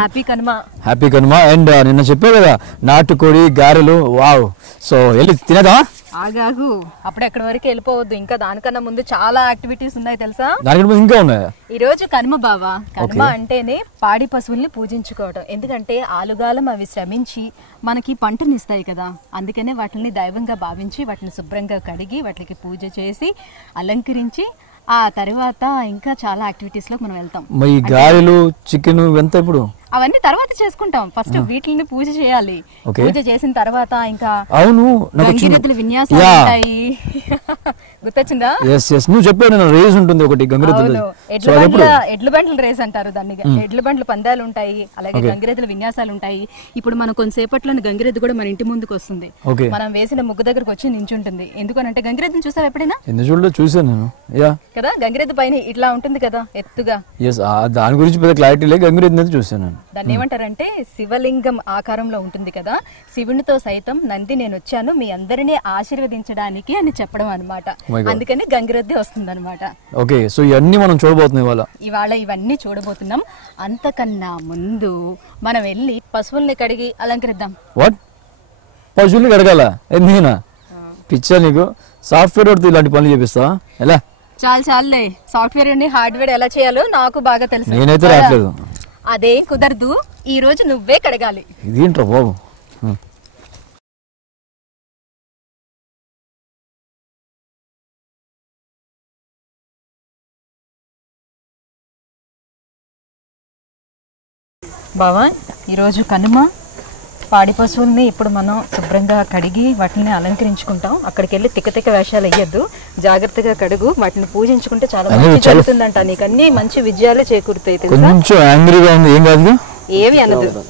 Happy Kanuma. Happy Kanuma. And నిన్న చెప్పే కదా నాటుకోడి గారెలు. వావ్. సో వెళ్ళి తినేదా? ఆగాగు, అప్పుడు ఎక్కడి వరకు వెళ్ళిపోవద్దు. ఇంకా దానికన్నా ముందు చాలా యాక్టివిటీస్ ఉన్నాయి తెలుసా? దానికన్నా ఇంకా ఉన్నాయా? ఈ రోజు కనుమ బావా. కనుమ అంటేనే పాడి పశువుల్ని పూజించుకోవడం. ఎందుకంటే ఆలుగాలం అవి శ్రమించి మనకి పంటనిస్తాయి కదా, అందుకనే వాటిని దైవంగా భావించి వాటిని శుభ్రంగా కడిగి వాటికి పూజ చేసి అలంకరించి ఆ తర్వాత ఇంకా చాలా యాక్టివిటీస్ లో మనం వెళ్తాం. మరి గారెలు చికెన్ ఇవంతా ఇప్పుడు అవన్నీ తర్వాత చేసుకుంటాం. ఫస్ట్ వీటిని పూజ చేయాలి. పూజ చేసిన తర్వాత ఇంకా అవును గంగిరెద్దుల విన్యాసాలు ఉంటాయి. గుర్తొచ్చిందా? నువ్వు చెప్పావు రేస్ ఉంటుంది ఒకటి గంగిరెద్దుల. ఎడ్ల బండ్ల రేస్ అంటారు దాన్ని. ఎడ్ల బండ్ల పందాలు ఉంటాయి, అలాగే గంగిరెద్దుల విన్యాసాలు ఉంటాయి. ఇప్పుడు మనం కొంతసేపట్లో గంగిరెద్దు కూడా మన ఇంటి ముందుకు వస్తుంది. మనం వేసిన ముగ్గు దగ్గరకు వచ్చి నించుంటుంది. ఎందుకనంటే గంగిరెద్దుని చూసావు ఎప్పుడైనా? చూసాను నేను కదా. గంగిరెద్దు పైన ఇట్లా ఉంటుంది కదా ఎత్తుగా. దాని గురించి పెద్ద క్లారిటీ లేదు. గంగిరెద్దు చూసాను. దాన్ని ఏమంటారంటే శివలింగం ఆకారంలో ఉంటుంది కదా. శివునితో సైతం నంది నేను వచ్చాను మీ అందరినీ ఆశీర్వదించడానికి అని చెప్పడం అనమాట. అందుకని గంగిరెద్ది వస్తుంది అనమాట. ఓకే, సో ఇవన్నీ మనం చూడబోతున్నాం ఇవాళ ఇవన్నీ చూడబోతున్నాం. అంతకన్నా ముందు మనం వెళ్ళి పశువుల్ని కడిగి అలంకరిద్దాం. వాట్? పశువుల్ని కడగాల? ఎందుకనా పిచ్చా నీకు? సాఫ్ట్వేర్ వాడితో ఇలాంటి పనులు చేపిస్తావా? ఎలా? చాలే, సాఫ్ట్వేర్ అండి హార్డ్వేర్ ఎలా చేయాలో నాకు బాగా తెలుసు. నేనైతే రావట్లేదు. అదే కుదరదు, ఈ రోజు నువ్వే కడగాలి. ఇదేంట్రా బాబు? బావా, ఈరోజు కనుమ. పాడి పశువుల్ని ఇప్పుడు మనం శుభ్రంగా కడిగి వాటిని అలంకరించుకుంటాం. అక్కడికి వెళ్ళి తిక్క వేషాలు వేయద్దు, జాగ్రత్తగా కడుగు. వాటిని పూజించుకుంటే చాలా మంచి జరుగుతుందంట. నీకు అన్ని మంచి విజయాలు చేకూరుతాయి. ఏవి అనదు.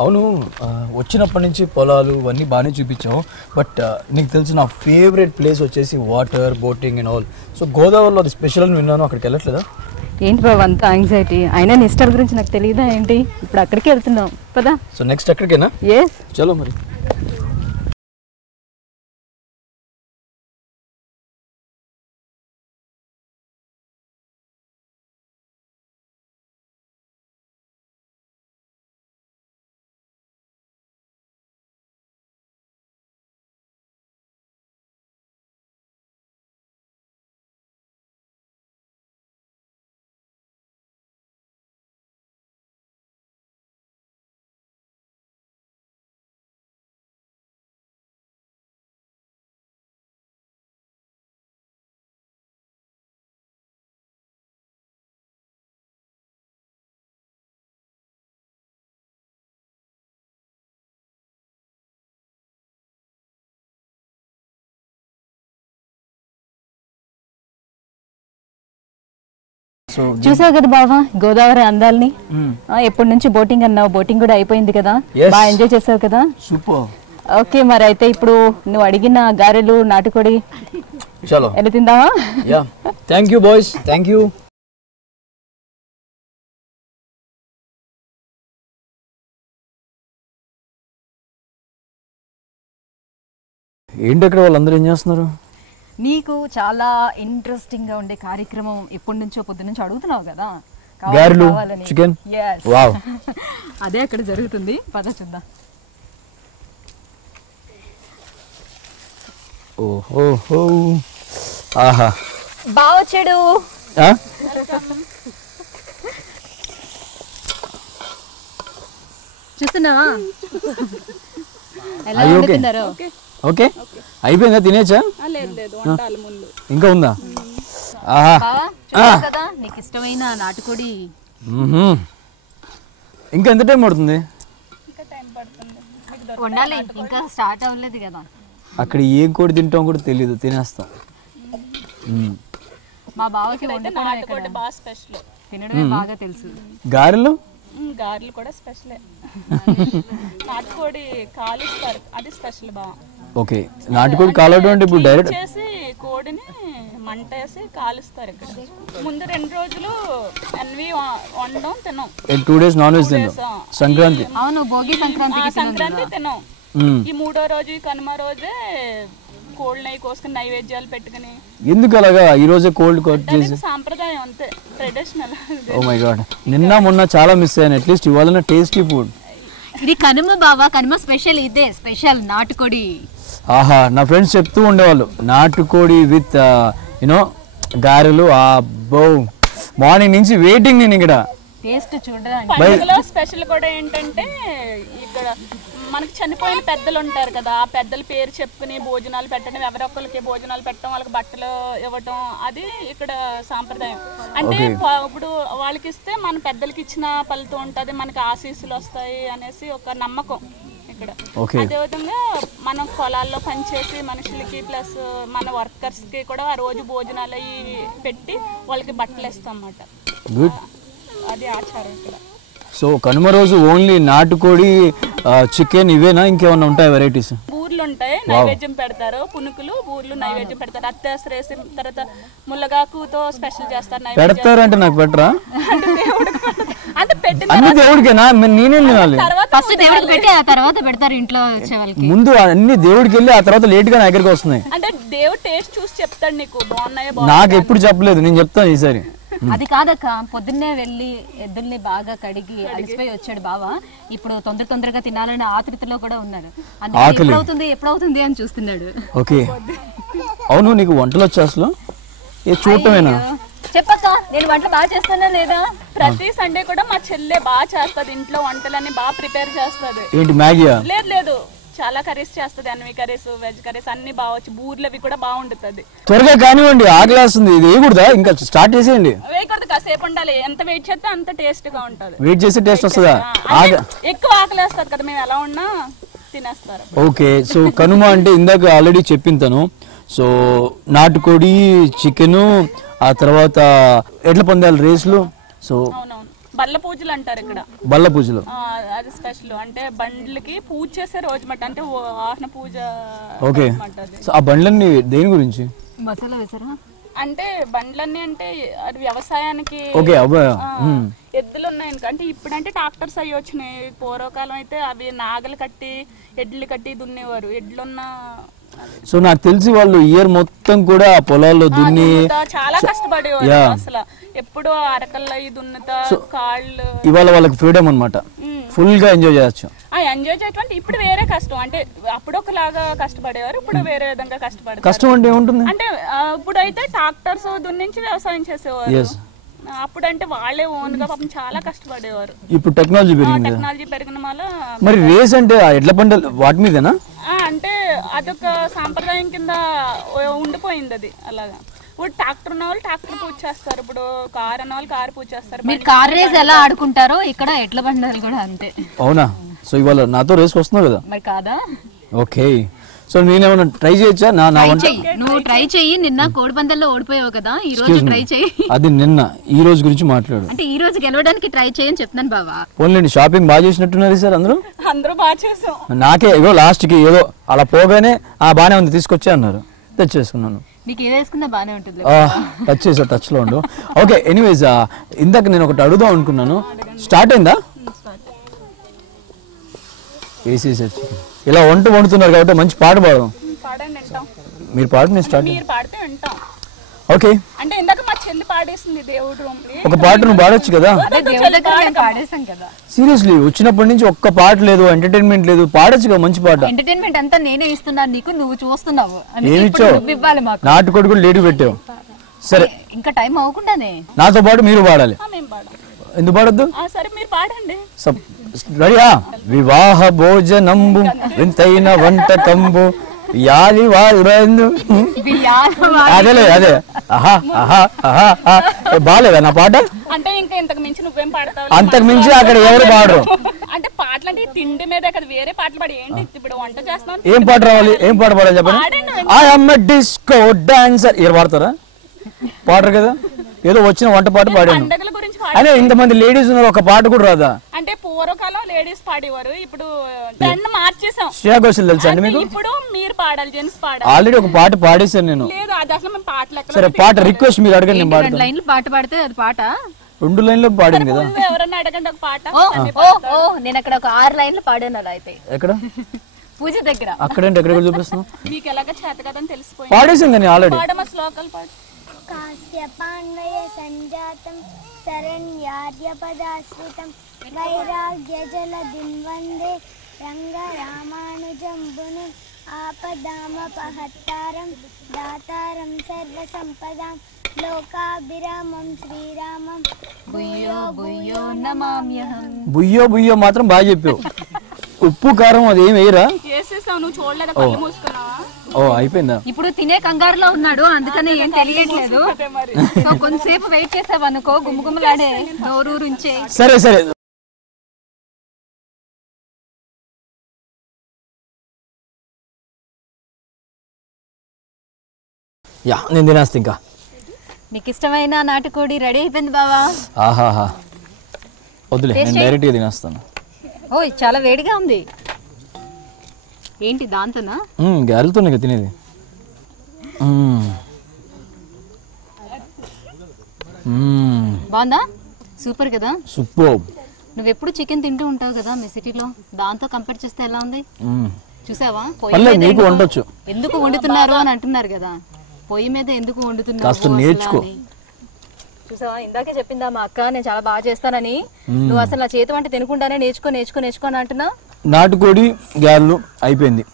అవును, వచ్చినప్పటి నుంచి పొలాలు ఇవన్నీ బాగానే చూపించావు. బట్ నీకు తెలిసి నా ఫేవరెట్ ప్లేస్ వచ్చేసి water boating and all. So గోదావరిలో అది స్పెషల్ అని విన్నాను, అక్కడికి వెళ్ళట్లేదా? ఏంటి బాబు అంత యాంగ్జైటీ? అయినా నీ ఇష్టాల గురించి నాకు తెలియదా ఏంటి? ఇప్పుడు అక్కడికి వెళ్తున్నాం పదా. So next అక్కడికేనా? ఎస్, చలో మరి. చూసావు కదా బావా గోదావరి అందాల్ని. ఎప్పటి నుంచి బోటింగ్ అన్నావు, బోటింగ్ కూడా అయిపోయింది కదా, బాగా ఎంజాయ్ చేసావు కదా. సూపర్. ఓకే, మరి అయితే ఇప్పుడు నువ్వు అడిగిన గారెలు నాటుకోడి ఎలా తిందామా? Thank you boys, thank you. ఏంటి అక్కడ వాళ్ళందరూ ఏం చేస్తున్నారు? నీకు చాలా ఇంట్రెస్టింగ్ గా ఉండే కార్యక్రమం ఎప్పటి నుంచో పొద్దు నుంచి అడుగుతున్నావు కదా, గారెలు చికెన్. వావ్, అదే అక్కడ జరుగుతుంది. పద చూద్దాం. ఓహో, ఆహా, బావ చెడు. చూస్తున్నావా ఎలా వండుతున్నారో? ఓకే, అయిపోయిందా? తినేచ్చా? ఇంకా ఉందా? కదా నీకు ఇష్టమైన నాటుకోడి. ఇంకా ఎంత టైం పడుతుంది? ఉండాలి, ఇంకా స్టార్ట్ అవ్వలేదు కదా. అక్కడ ఏం కోడి తింటాం కూడా తెలియదు, తినేస్తాం. మా బావకి నాటుకోడి బాగా స్పెషల్, తినడమే బాగా తెలుసు. గారెలు గారెలు కూడా స్పెషలే. నాటుకోడి కాలుస్తారు, అది స్పెషల్ బాగా. ఓకే, నాటుకోడి కాలవడం అంటే ఇప్పుడు డైరెక్ట్ చేసి కోడిని మంట వేసి కాలుస్తారు ఇక్కడ. ముందు 2 రోజులు అన్వి వండడం తినం, 2 days నాన్ వెజ్ తింటాం. సంక్రాంతి అవును, భోగి సంక్రాంతికి సంక్రాంతి తినం. ఈ 3వ రోజు కనుమ రోజే కోళ్ళు నెయ్యి కోసుకుని నైవేద్యాలు పెట్టుకుని. ఎందుకు అలాగా ఈ రోజే కోల్డ్ కట్ చేసి? సాంప్రదాయం అంతే, ట్రెడిషనల్. ఓ మై గాడ్, నిన్న మొన్న చాలా మిస్ అయ్యాను. అట్లీస్ట్ ఇవాళ టేస్టీ ఫుడ్. ఇది కనుమ బావా, కనుమ స్పెషల్ ఇదే, స్పెషల్ నాటుకోడి. ఆహా, నా ఫ్రెండ్స్ చెప్తూ ఉండేవాళ్ళు నాటుకోడి విత్ యూనో గారెలు. అబ్బో, మార్నింగ్ నుంచి వెయిటింగ్ నేను ఇక్కడ. టేస్ట్ చూడడానికి పండుగలో స్పెషల్ కూడా ఏంటంటే ఇక్కడ మనకి చనిపోయిన పెద్దలు ఉంటారు కదా, ఆ పెద్దల పేరు చెప్పుకుని భోజనాలు పెట్టడం, ఎవరొక్కరికి భోజనాలు పెట్టడం, వాళ్ళకి బట్టలు ఇవ్వటం, అది ఇక్కడ సాంప్రదాయం. అంటే ఇప్పుడు వాళ్ళకి ఇస్తే మన పెద్దలకి ఇచ్చిన ఫలితం ఉంటుంది, మనకి ఆశీస్సులు వస్తాయి అనేసి ఒక నమ్మకం ఇక్కడ. అదేవిధంగా మనం పొలాల్లో పనిచేసి మనుషులకి ప్లస్ మన వర్కర్స్కి కూడా ఆ రోజు భోజనాలు అవి పెట్టి వాళ్ళకి బట్టలు ఇస్తాం అన్నమాట. అది ఆచారం ఇక్కడ. సో కనుమ రోజు ఓన్లీ నాటుకోడి, చికెన్ ఇవేనా, ఇంకేమన్నా ఉంటాయి వెరైటీస్? బూర్లు ఉంటాయి, నైవేద్యం పెడతారు. పునుకులు బూర్లు నైవేద్యం పెడతారు. అత్యాసర వేసి తర్వాత ముల్లగాకుతో స్పెషల్ చేస్తారు. పెడతారంటే నాకు పెట్టరా? అంటే పెట్టిన అన్ని దేవుడికేనా? నేనే తినాలి. ఫస్ట్ దేవుడికి పెట్టి ఆ తర్వాత పెడతారు ఇంట్లో వచ్చే వాళ్ళకి. ముందు అన్ని దేవుడికి వెళ్ళి ఆ తర్వాత లేట్ గా నా దగ్గరికి వస్తున్నాయి. అంటే దేవుడు టేస్ట్ చూసి చెప్తాడు నీకు బాగున్నాయో. నాకు ఎప్పుడు చెప్పలేదు, నేను చెప్తాను ఈసారి. అది కాదక్క, పొద్దున్నే వెళ్ళి ఎద్దుల్ని బాగా కడిగి అలసిపోయి వచ్చాడు బావా. ఇప్పుడు తొందరగా తినాలని ఆతృతలో కూడా ఉన్నాడు. ఎప్పుడవుతుంది అని చూస్తున్నాడు. ఓకే, అవును, నీకు వంటలు వచ్చా అసలు? ఏ చూడటమేనా? చెప్పక్క, నేను వంటలు బాగా చేస్తానా లేదా? ప్రతి సండే కూడా మా చెల్లె బాగా చేస్తుంది ఇంట్లో, వంటలన్నీ బాగా ప్రిపేర్ చేస్తుంది. ఏంటి మ్యాగీయా? లేదు, చాలా కర్రీస్ చేస్తుంది. అన్ని కర్రీస్, వెజ్ కర్రీస్ అన్ని బాగా వచ్చి, బూర్లవి కూడా బాగుంటుంది. త్వరగా కానివ్వండి, ఆకలి వస్తుంది. ఇది వేయకూడదా? ఇంకా స్టార్ట్ చేసేయండి. వేయకూడదు, కాసేపు ఉండాలి. ఎంత వెయిట్ చేస్తే అంత టేస్ట్ గా ఉంటుంది. వెయిట్ చేస్తే టేస్ట్ వస్తుందా? ఎక్కువ ఆకలి వేస్తారు కదా, మేము ఎలా ఉన్నా తినేస్తారు. ఓకే, సో కనుమ అంటే ఇందాక ఆల్రెడీ చెప్పింతాను. సో నాటుకోడి, చికెను, ఆ తర్వాత ఎడ్ల పందాలు, రేసులు. సో బల్ల పూజలు అంటారు ఇక్కడ. బల్ల పూజలు అది స్పెషల్. అంటే బండ్లకి పూజ చేసే రోజు మాట, అంటే వాహన పూజ. ఓకే, సో ఆ బండ్లన్నీ దేని గురించి? మసాలా వేసారా? అంటే బండ్లన్నీ అంటే అది వ్యవసాయానికి. ఓకే, ఎద్దులు ఉన్నాయి అంటే ఇప్పుడంటే ట్రాక్టర్స్ అవి వచ్చినాయి. పూర్వకాలం అయితే అవి నాగలు కట్టి ఎడ్లు కట్టి దున్నేవారు. ఎడ్లున్న. సో నాకు తెలిసి వాళ్ళు ఇయర్ మొత్తం కూడా పొలాల్లో దున్ని చాలా కష్టపడేవారు అసలు. ఎప్పుడు అరకల్లో దున్నుతా కాళ్ళు. ఇవాళ వాళ్ళకి ఫ్రీడమ్ అన్నమాట, ఫుల్ గా ఎంజాయ్ చేయొచ్చు. ఎంజాయ్ చేయటం ఇప్పుడు వేరే కష్టం. అంటే అప్పుడు ఒకలాగా కష్టపడేవారు, ఇప్పుడు వేరే విధంగా కష్టపడతారు. కష్టం అంటే ఏముంటుంది? అంటే ఇప్పుడు అయితే ట్రాక్టర్స్ దున్నించి వ్యవసాయం చేసేవారు. అప్పుడంటే వాళ్ళే ఓన్ గా పాపం చాలా కష్టపడేవారు. ఇప్పుడు టెక్నాలజీ పెరిగిన వల్ల. మరి రేస్ అంటే ఎడ్ల బండ్లు వాటి మీదేనా? అంటే అదొక సాంప్రదాయం కింద ఉండిపోయింది అది అలాగా. ఇప్పుడు ట్రాక్టర్ ఉన్న వాళ్ళు ట్రాక్టర్ పూజ చేస్తారు, ఇప్పుడు కార్ అన్న వాళ్ళు కార్ పూజ చేస్తారు. మీరు కార్ రేస్ ఎలా ఆడుకుంటారో ఇక్కడ ఎడ్ల బండాలు కూడా అంతే. అవునా? సో ఇవాళ నాతో రేస్ వస్తున్నావు కదా? మరి కాదా? ఓకే, సో నేనేమన్నా ట్రై చేయొచ్చా? నువ్వు ట్రై చెయ్యి. నిన్న కోడి పందాల్లో ఓడిపోయావు కదా, ఈ రోజు ట్రై చెయ్యి. అది నిన్న, ఈ రోజు గురించి మాట్లాడు. అంటే ఈ రోజు గెలవడానికి ట్రై చేయని చెప్తున్నాను బావా. పోన్లేండి, షాపింగ్ బాగా చేసినట్టున్నారు సార్ అందరూ. బాగా చేసాం. నాకే ఏదో లాస్ట్ కి ఏదో అలా పోగానే బానే ఉంది తీసుకొచ్చే అన్నారు, తెచ్చేసుకున్నాను. నీకు ఏది వేసుకున్నా బానే ఉంటుంది. టచ్ చేసా, టచ్ లో ఉండు. ఓకే, ఎనీవేస్ ఇందాక నేను ఒకటి అడుగుదాం అనుకున్నాను. స్టార్ట్ అయిందా? వేసేసచ్చు. ఇలా వండుతున్నారు కాబట్టి మంచి పాట పాడదాం. మీరు పాడు, నేను స్టార్ట్. ఓకే, అంటే ఇందాక మా చెల్లి పాడేసింది దేవుడు రూమ్. ఒక పాట నువ్వు పాడొచ్చు కదా? సీరియస్లీ, వచ్చినప్పటి నుంచి ఒక్క పాట లేదు, ఎంటర్టైన్మెంట్ లేదు, పాడొచ్చు కదా మంచి పాట. ఎంటర్టైన్మెంట్ అంతా నేనే ఇస్తున్నాను నీకు, నువ్వు చూస్తున్నావు. ఏమిచ్చావు? నాటుకోడి కూడా లేడీ పెట్టావు. సరే, ఇంకా టైం అవ్వకుండానే నాతో పాటు మీరు పాడాలి. ఎందుకు పాడొద్దు? సరే మీరు పాడండి. రెడీయా? వివాహ భోజనంబు వింతైన వంటకంబు యాలి వారు. అదే బాగాలేదా నా పాట? అంటే ఇంకా ఇంతకు మించి నువ్వేం పాడతావు? అంతకు మించి అక్కడ ఎవరు పాడరు. అంటే పాట పాటలు అంటే తిండి మీదే కదా, వేరే పాటలు పాడి ఏంటి ఇప్పుడు వంట చేస్తున్నాం. ఏం పాట రావాలి, ఏం పాట పాడాలి చెప్పండి. I am a disco dancer. ఇయర్ పాడతారా? పాడరు కదా, ఏదో వచ్చిన వంట పాట పాడాను. పండుగల గురించి అదే ఇంతమంది లేడీస్ ఉన్నారు, ఒక పాట కూడా రాదా? అంటే పూర్వకాలం లేడీస్ పాడేవారు, ఇప్పుడు దాన్ని మార్చేసాం. శ్రేయా ఘోషల్ తెలుసా అండి మీకు? ఇప్పుడు మీరు పాడాలి, జెంట్స్ పాడాలి. ఆల్రెడీ ఒక పాట పాడేశాను నేను. లేదు అది అసలు మేము పాటలు ఎక్కడ. సరే పాట రిక్వెస్ట్ మీరు అడగండి, నేను 2 పాడతాను. లైన్లు పాట పాడితే అది పాట. 2 లైన్లో పాడింది కదా. ఎవరన్నా అడగండి ఒక పాట. ఓ నేను అక్కడ ఒక 6 లైన్లు పాడాను అలా అయితే. ఎక్కడ? పూజ దగ్గర. అక్కడేంటి, ఎక్కడ చూపిస్తున్నాం? మీకు ఎలాగ చేత కదని తెలిసిపోయింది. పాడేసాం కానీ ఆల్రెడీ. పాడమా శ్లోకాలు పాడు. కాశ్యపాన్వయ సంజాతం శరణ్యార్యపదాశ్రితం వైరాగ్య జలదిం వందే రంగరామానుజం మునిం ఆపదామపహత్తారం దాతారం సర్వసంపదాం లోకాభిరామం శ్రీరామం బుయ్యో బుయ్యో నమామ్యహం. బుయ్యో బుయ్యో మాత్రం బాగా చెప్పావు. ఉప్పు కారం అది ఏం వేయరా? చేసేసావు, నువ్వు చూడలేదా, కళ్ళు మూసుకున్నావా? ఓ అయిపోయిందా? ఇప్పుడు తినే కంగారులో ఉన్నాడు, అందుకని ఏం తెలియట్లేదు. సో కొంతసేపు వెయిట్ చేసావు అనుకో, గుమ్మగుమ్మలాడే నోరూరుంచే. సరే సరే. యా నేను తినేస్తా ఇంకా. నీకు ఇష్టమైన నాటుకోడి రెడీ అయిపోయింది బావా. ఆహాహా వద్దులే, నేను డైరెక్ట్గా తినేస్తాను. ఓ చాలా వేడిగా ఉంది. ఏంటి దాంతోనా? గారెలతోనే కదా తినేది. బాగుందా? సూపర్ కదా. సూపర్. నువ్వు ఎప్పుడు చికెన్ తింటూ ఉంటావు కదా మీ సిటీలో, దాంతో కంపేర్ చేస్తే ఎలా ఉంది చూసావా? నీకు వండొచ్చు. ఎందుకు వండుతున్నారు అని అంటున్నారు కదా, పొయ్యి మీద ఎందుకు వండుతున్నారు కాస్త నేర్చుకో. చూసావా, ఇందాకే చెప్పిందా మా అక్క నేను చాలా బాగా చేస్తానని. నువ్వు అసలు నా చేతి వంట తినకుండానే నేర్చుకో నేర్చుకో నేర్చుకో అని అంటున్నావు. నాటుకోడి గారెలు అయిపోయింది.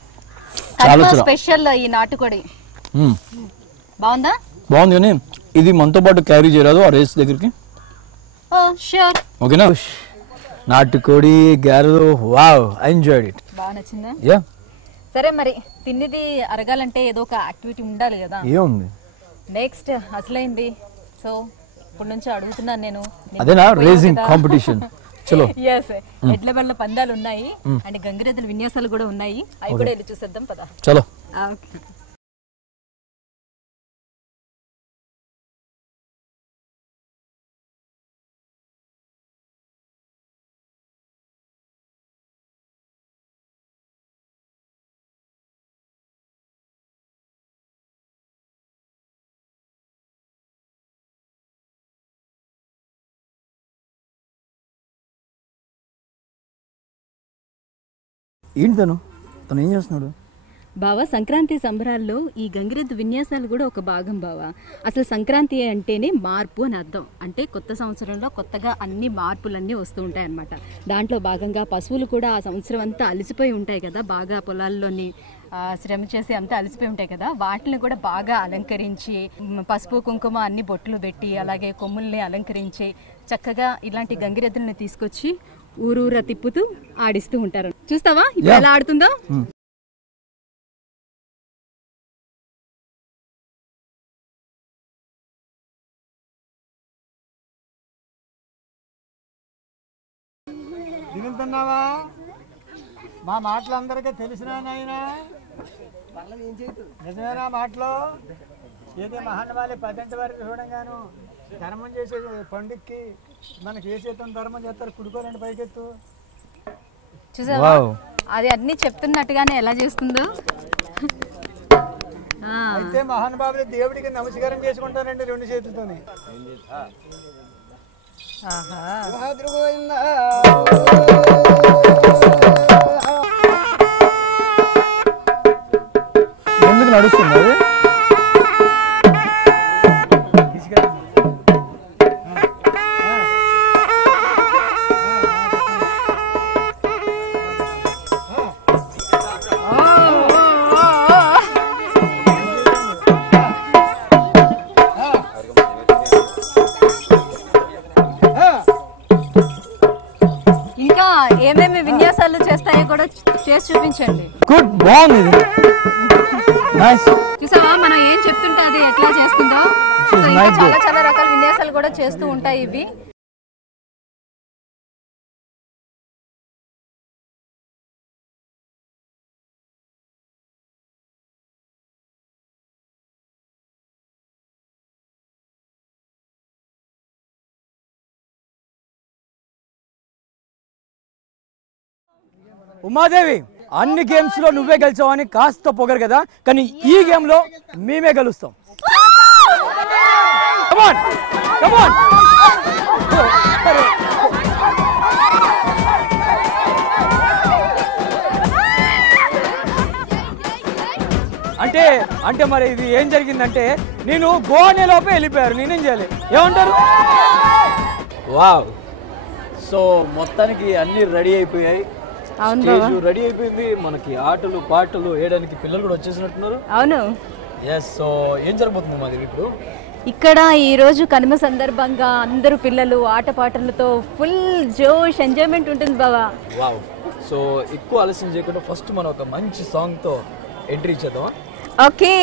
స్పెషల్ ఈ నాటుకోడి బాగుందా? బాగుంది, కానీ ఇది మనతో పాటు క్యారీ చేయరాదు ఆ రేస్ దగ్గరికి? ఓ ష్యూర్. ఓకేనా? నాటుకోడి గారెలు, వావ్, ఐ ఎంజాయ్డ్ ఇట్. బాగా నచ్చిందా? యా. సరే మరి తిన్నది అరగాలంటే ఏదో ఒక యాక్టివిటీ ఉండాలి కదా. ఏముంది నెక్స్ట్ అసలైంది. సో ఇప్పటి నుంచి అడుగుతున్నాను నేను. అదేనా రేసింగ్ కాంపిటీషన్? చలో. ఎస్, ఎడ్ల బళ్ళ పందాలు ఉన్నాయి అండ్ గంగిరెద్దుల విన్యాసాలు కూడా ఉన్నాయి, అవి కూడా వెళ్ళి చూసేద్దాం పదా. చలో. ఓకే. ఏంటి తను ఏం చేస్తున్నాడు? బావా సంక్రాంతి సంబరాల్లో ఈ గంగిరెద్దు విన్యాసాలు కూడా ఒక భాగం బావా. అసలు సంక్రాంతి అంటేనే మార్పు అని అర్థం. అంటే కొత్త సంవత్సరంలో కొత్తగా అన్ని మార్పులన్నీ వస్తూ ఉంటాయి అన్నమాట. దాంట్లో భాగంగా పశువులు కూడా ఆ సంవత్సరం అంతా అలసిపోయి ఉంటాయి కదా, బాగా పొలాల్లోని శ్రమ చేసి అంతా అలసిపోయి ఉంటాయి కదా, వాటిని కూడా బాగా అలంకరించి పసుపు కుంకుమ అన్ని బొట్లు పెట్టి అలాగే కొమ్ముల్ని అలంకరించి చక్కగా ఇలాంటి గంగిరెద్దుల్ని తీసుకొచ్చి ఊరూరా తిప్పుతూ ఆడిస్తూ ఉంటారు. చూస్తావా ఇప్పుడు ఎలా ఆడుతుందో? వింటున్నావా? మా మాటలు అందరికీ తెలిసినా నాయనా? నిజమేనా మాటలు? ఏదో మహానుభావులు 10 వరకు చూడంగాను ధర్మం చేసే పండుగకి మనకి ఏ చేతం ధర్మం చేస్తారు, కుడుకోలేండి పైకెత్తు. చూసావా అది అన్ని చెప్తున్నట్టుగానే ఎలా చేస్తుందో. అయితే మహానుభావులు దేవుడికి నమస్కారం చేసుకుంటారండి 2 చేతులతోనే. ఎందుకు నడుస్తుంది అది? ఇంకా ఏమేమి విన్యాసాలు చేస్తాయో కూడా చేసి చూపించండి. గుడ్, బాగుంది. నైస్. చూసావా మనం ఏం చెప్తుంటే అది ఎట్లా చేస్తుందో. ఇంకా చాలా చాలా రకాల విన్యాసాలు కూడా చేస్తూ ఉంటాయి ఇవి. ఉమాదేవి అన్ని గేమ్స్ లో నువ్వే గెలిచావని కాస్త పొగరు కదా, కానీ ఈ గేమ్ లో మేమే గెలుస్తాం. కమాన్ కమాన్. అంటే అంటే మరి ఇది ఏం జరిగిందంటే నేను గోవా అనే లోపే వెళ్ళిపోయారు, నేనేం చేయాలి, ఏమంటారు? వావ్, సో మొత్తానికి అన్ని రెడీ అయిపోయాయి, స్టేజ్ రెడీ అయిపోయింది, మనకి ఆటలు పాటలు వేయడానికి పిల్లలు కూడా వచ్చేసినట్టున్నారు. అవును. ఎస్, సో ఏం జరగబోతుంది మాది ఇప్పుడు? ఇక్కడ ఈ రోజు కనుమ సందర్భంగా అందరూ పిల్లలు ఆటపాటలతో ఫుల్ జోష్ ఎంజాయ్మెంట్ ఉంటుంది బావా. వావ్, సో ఎక్కువ ఆలస్యం చేయకుండా ఫస్ట్ మనం ఒక మంచి సాంగ్ తో ఎంట్రీ ఇచ్చేద్దాం. ఓకే.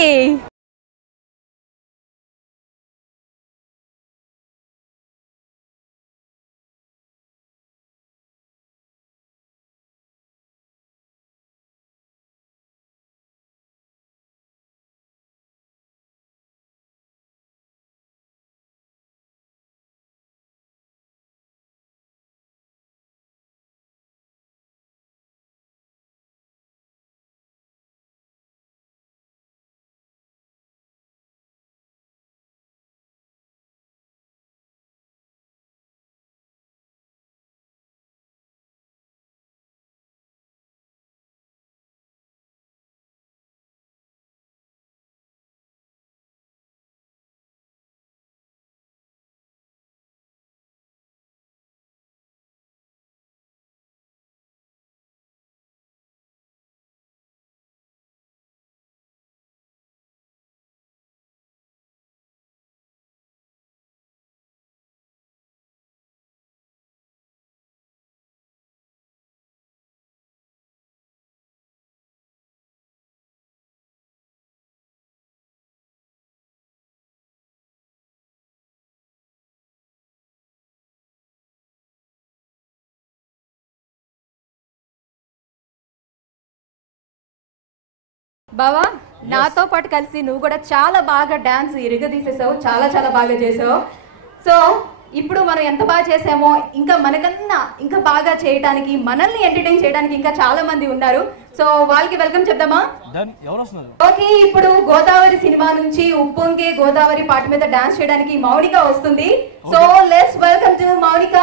బావా, నాతో పాటు కలిసి నువ్వు కూడా చాలా బాగా డాన్స్ ఇరగదీసేసావు, చాలా చాలా బాగా చేసావు. సో ఇప్పుడు మనం ఎంత బాగా చేసామో ఇంకా మనకన్నా ఇంకా బాగా చేయడానికి, మనల్ని ఎంటర్టైన్ చేయడానికి ఇంకా చాలా మంది ఉన్నారు. సో వాళ్ళకి వెల్కమ్ చెప్దామా? ఓకే, ఇప్పుడు గోదావరి సినిమా నుంచి ఉప్పొంగే గోదావరి పాట మీద డాన్స్ చేయడానికి మౌనిక వస్తుంది. So let's welcome to Mounika.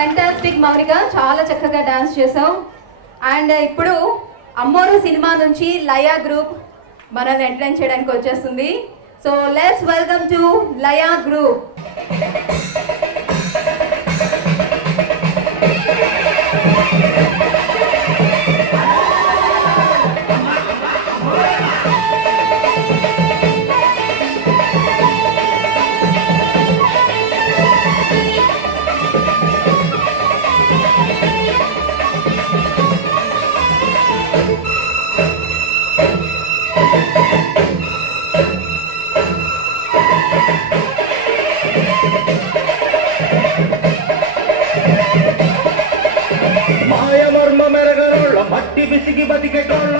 Fantastic Mounika, చాలా చక్కగా డాన్స్ చేసాం. అండ్ ఇప్పుడు అమ్మోరు సినిమా నుంచి లయా గ్రూప్ మనల్ని ఎంటర్టైన్ చేయడానికి వచ్చేస్తుంది. So let's welcome to Laya group. మట్టి బిసిగి బతికెటోళ్ళ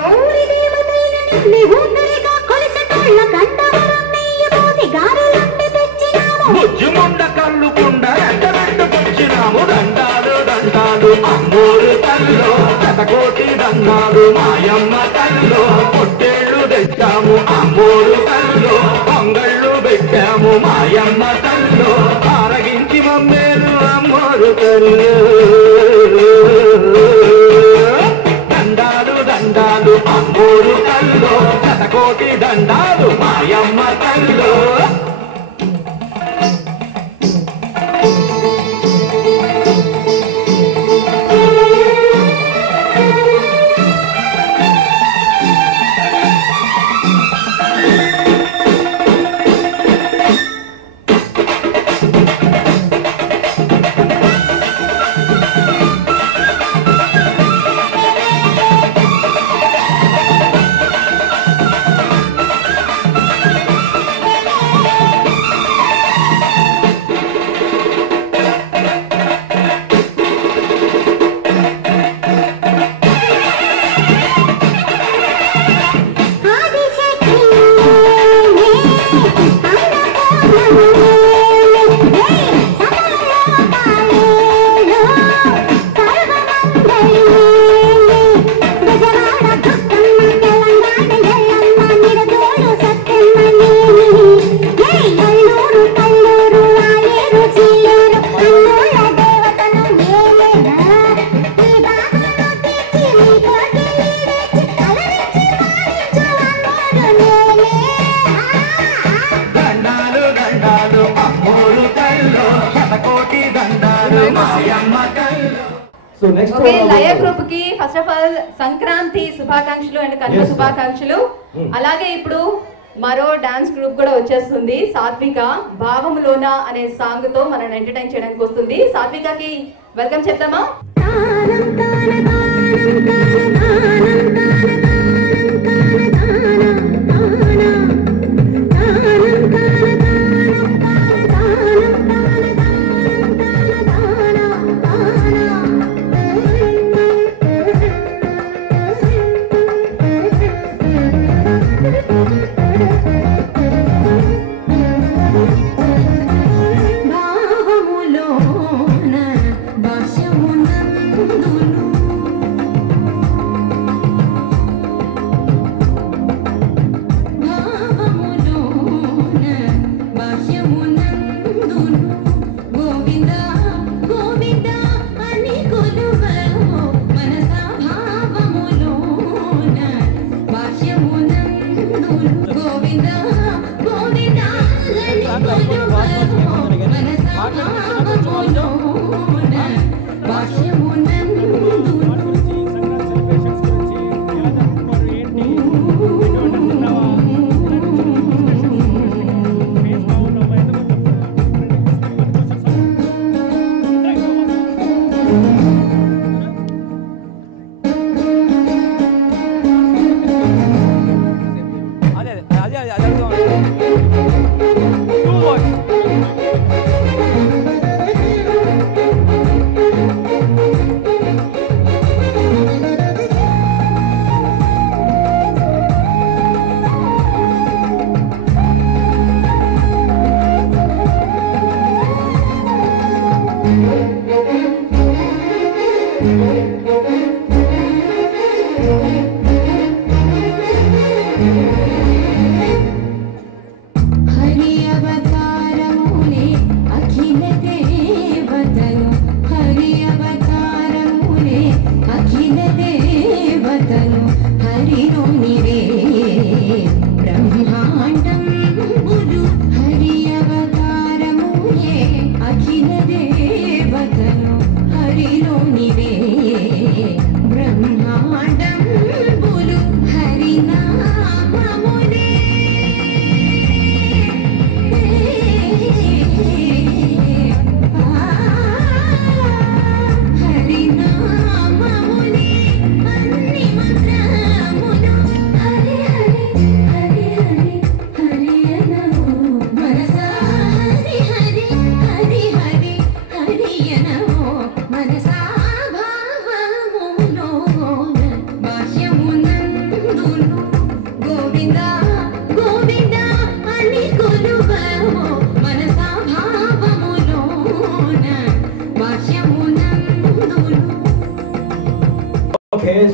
ముజ్జుముండ కళ్ళుకుండ ఎండబెట్టుకొచ్చినాము. దండాలు దండాలు అమ్మోరు తల్లో, శతకోటి దండాలు మాయమ్మ తల్లో. పొట్టేళ్ళు తెచ్చాము అమ్మోరు తల్లో, పొంగళ్ళు పెట్టాము మాయమ్మ తల్లో. ఆరగించి మమ్మేలు అమ్మోరు తల్లో. దండాలు దండాలు అమ్మోరు తల్లో, శతకోటి దండాలు మాయమ్మ తల్లో. ఓకే, లయా గ్రూప్ కి ఫస్ట్ ఆఫ్ ఆల్ సంక్రాంతి శుభాకాంక్షలు అండ్ కనుమ శుభాకాంక్షలు. అలాగే ఇప్పుడు మరో డాన్స్ గ్రూప్ కూడా వచ్చేస్తుంది. సాత్విక భావములోన అనే సాంగ్ తో మనల్ని ఎంటర్టైన్ చేయడానికి వస్తుంది. సాత్వికకి వెల్కమ్ చెప్తామా? భావములోన భాష్యమునందును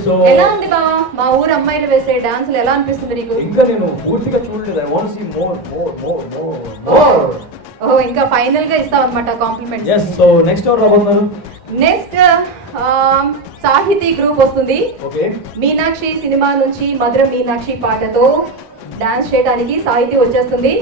సో ఎలా ఉంది బా మా ఊరు అమ్మాయిలు వేసే డాన్సులు ఎలా అనిపిస్తుంది నీకు? ఇంకా నేను పూర్తిగా చూడలేదు. I want see more more more more more. ఓ ఇంకా ఫైనల్ గా ఇస్తావు అన్నమాట కాంప్లిమెంట్స్. yes సో నెక్స్ట్ ఎవరు రాబోతున్నారు? నెక్స్ట్ సాహితీ గ్రూప్ వస్తుంది. ఓకే మీనాక్షి సినిమా నుంచి మధుర మీనాక్షి పాటతో డాన్స్ చేయడానికి సాహితీ వచ్చేస్తుంది.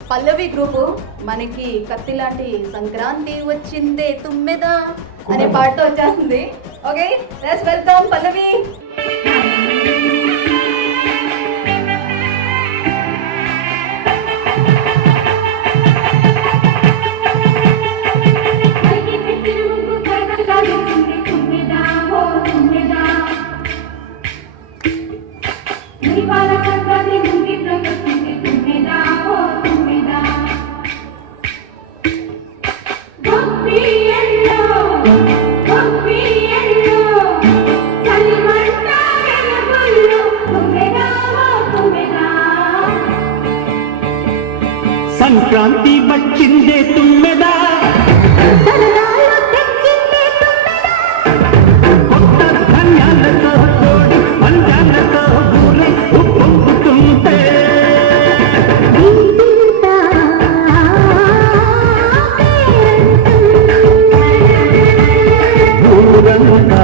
పల్లవి గ్రూప్ మనకి కత్తి లాంటి సంక్రాంతి వచ్చిందే తుమ్మెదా అనే పాటతో వచ్చేస్తుంది. ఓకే లెట్స్ వెల్కమ్ పల్లవి. సంక్రాంతి వచ్చిందే తుమ్మెదా కొత్త ధాన్యాలతో కోడి పంజాలతో ఊరే ఉప్పొంగుతుంటే ఊరంతా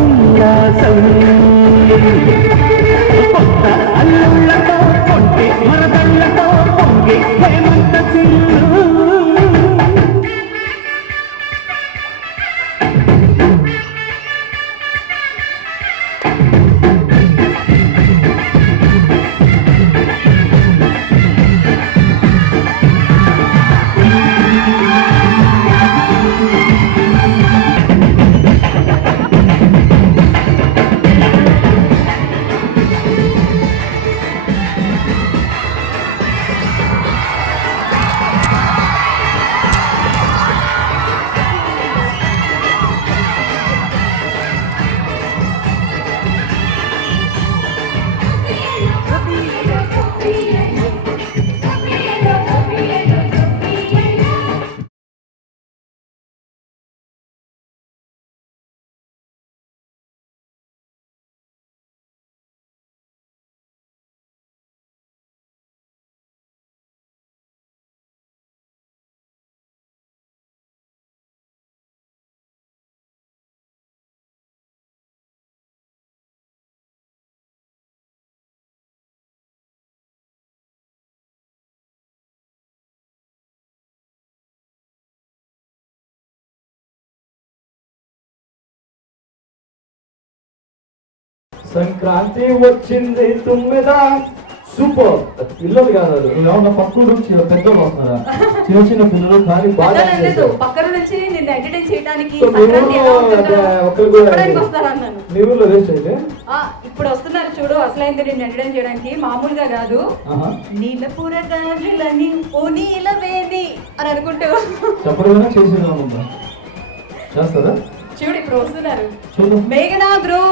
ఉల్లాసం కొత్త అల్లుళ్ళతో కొంటి మరదళ్ళతో సంక్రాంతి వచ్చింది తుమ్మెద. సూపర్. పిల్లలు కాదు, ఏమన్నా పక్కన నుంచి పెద్దలు వస్తున్నారా? చిన్న చిన్న పిల్లలు కానీ బాగా పక్కన నుంచి నిన్ను ఎంటర్టైన్ చేయడానికి మీ ఊర్లో వేస్ట్ అయితే ఇప్పుడు వస్తున్నారు చూడు, అసలైంది నిన్ను ఎంటర్టైన్ చేయడానికి. మామూలుగా కాదు, నీలపుర గాజులని ఓ నీలవేణి అని అనుకుంటూ చెప్పడమైనా చేసేదా చేస్తారా? చూడు ఇప్పుడు వస్తున్నారు చూద్దాం. మేఘనా బ్రో.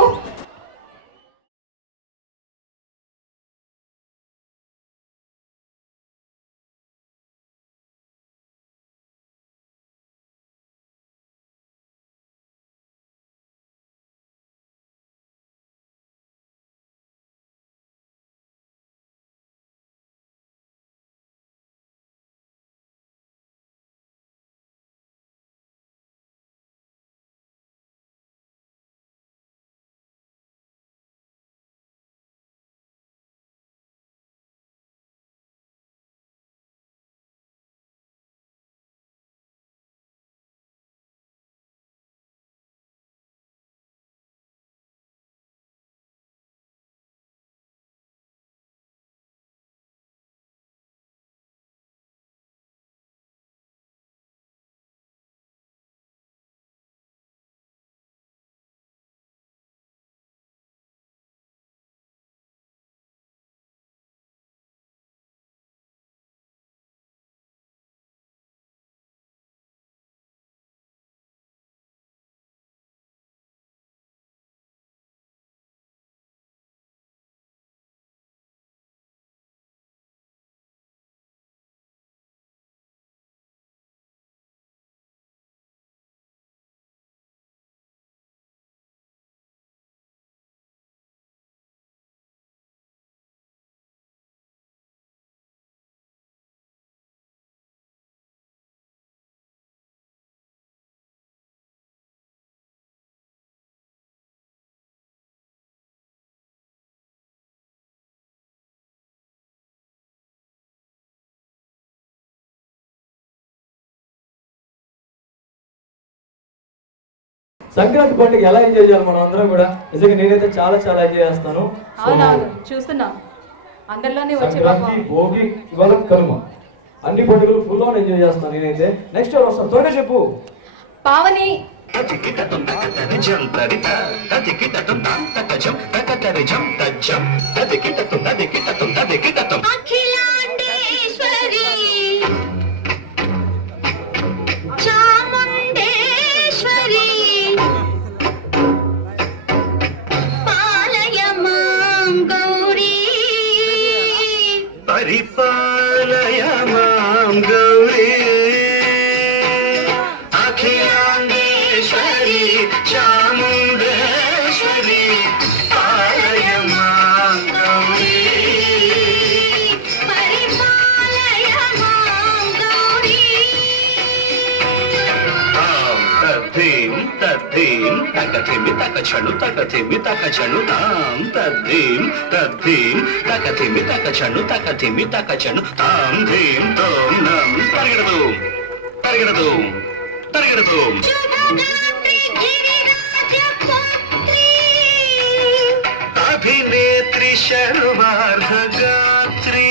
సంక్రాంతి పండుగ ఎలా ఎంజాయ్ చేయాలి మనం అందరం కూడా? నిజంగా నేనైతే చాలా చాలా ఎంజాయ్ చేస్తాను. చూస్తున్నాం అందరిలోనే సంక్రాంతి, భోగి, ఇవాళ కనుమ, అన్ని పండుగలు ఫుల్ ఆన్ ఎంజాయ్ చేస్తాను నేనైతే. నెక్స్ట్ ఎవరు వస్తారు? త్వరగా చెప్పు. పావని. పరిపాలయ మాం గౌరీ అఖిలాండేశ్వరి చాముండేశ్వరి పాలయ మాం గౌరీ పరిపాలయ మాం గౌరీ. తద్ధీం తద్ధీం తకథిమి తకచను తకథిమి తకచను తాం తద్ధీం తద్ధీం తకథిమి తకచను తకథిమి తకచను తాం ధీం తోం నం పరిగెడదు పరిగెడదు పరిగెడదు. అభినేత్రి శర్వార్ధగాత్రి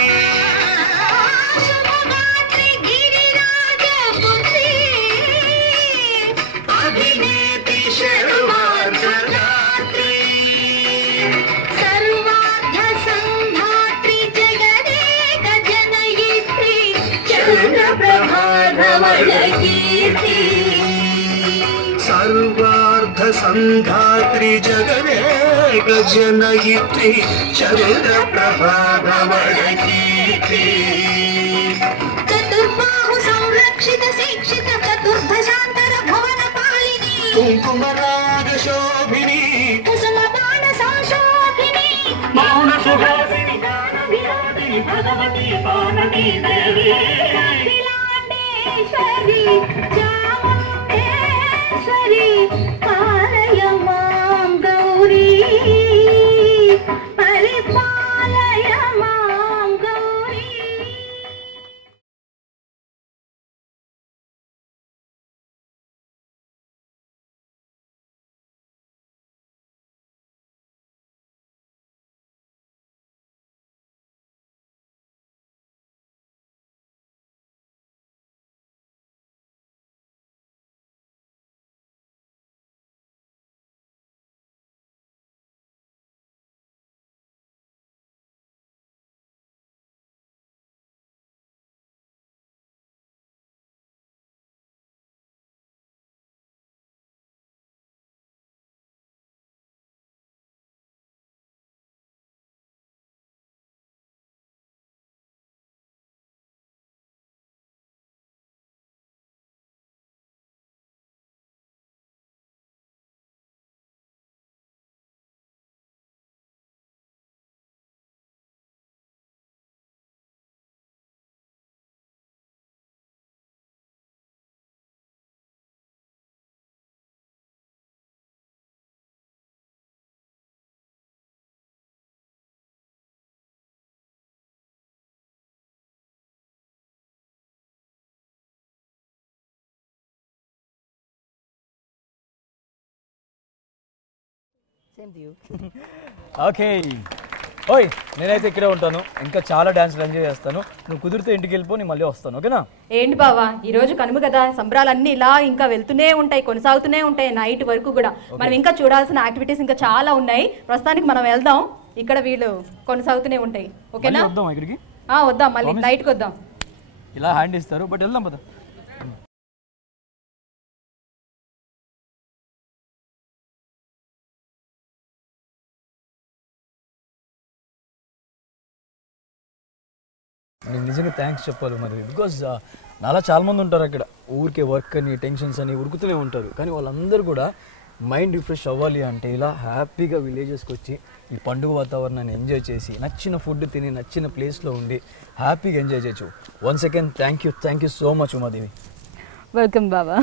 అభినేత్రి శర్వార్ధగాత్రి సర్వార్థ సంధాత్రి జగదేక జనయిత్రి చంద్రప్రభాధవళ కీర్తి. సర్వార్థ సంధాత్రి జగదేక జనయిత్రి చంద్రప్రభాధవళ కీర్తి. చతుర్బాహు సంరక్షిత శిక్షిత చతుర్భశాంతర భువన పాలిని కుంకుమరాగ శోభిని కుసుమ బాణ సంశోభిని మౌన సుహాసిని విరాటిని భగవతి పార్వతీ దేవి అఖిలాండేశ్వరి చాముండేశ్వరి పాలయ మాం గౌరీ పరిపాలయ మాం గౌరీ. ఓకే ఓయ్ నేనైతే ఇక్కడే ఉంటాను, ఇంకా చాలా డాన్స్లు ఎంజాయ్ చేస్తాను. నువ్వు కుదిరితే ఇంటికి వెళ్ళిపో, నేను మళ్ళీ వస్తాను. ఓకేనా? ఏంటి బావా, ఈ రోజు కనుమ కదా, సంబరాలన్నీ ఇలా ఇంకా వెళ్తూనే ఉంటాయి, కొనసాగుతూనే ఉంటాయి నైట్ వరకు కూడా. మనం ఇంకా చూడాల్సిన యాక్టివిటీస్ ఇంకా చాలా ఉన్నాయి. ప్రస్తుతానికి మనం వెళ్దాం, ఇక్కడ వీళ్ళు కొనసాగుతూనే ఉంటాయి. ఓకేనా? వద్దాం ఇక్కడికి. వద్దాం, మళ్ళీ నైట్కి వద్దాం. ఇలా హ్యాండ్ ఇస్తారు, బట్ వెళ్దాం పద. నేను నిజంగా థ్యాంక్స్ చెప్పాలి మరి, బికాజ్ నాలా చాలామంది ఉంటారు అక్కడ, ఊరికే వర్క్ అని టెన్షన్స్ అని ఉరుకుతూనే ఉంటారు. కానీ వాళ్ళందరూ కూడా మైండ్ రిఫ్రెష్ అవ్వాలి అంటే ఇలా హ్యాపీగా విలేజెస్కి వచ్చి ఈ పండుగ వాతావరణాన్ని ఎంజాయ్ చేసి నచ్చిన ఫుడ్ తిని నచ్చిన ప్లేస్లో ఉండి హ్యాపీగా ఎంజాయ్ చేయొచ్చు. Once again thank you so much Umadevi. Welcome Baba.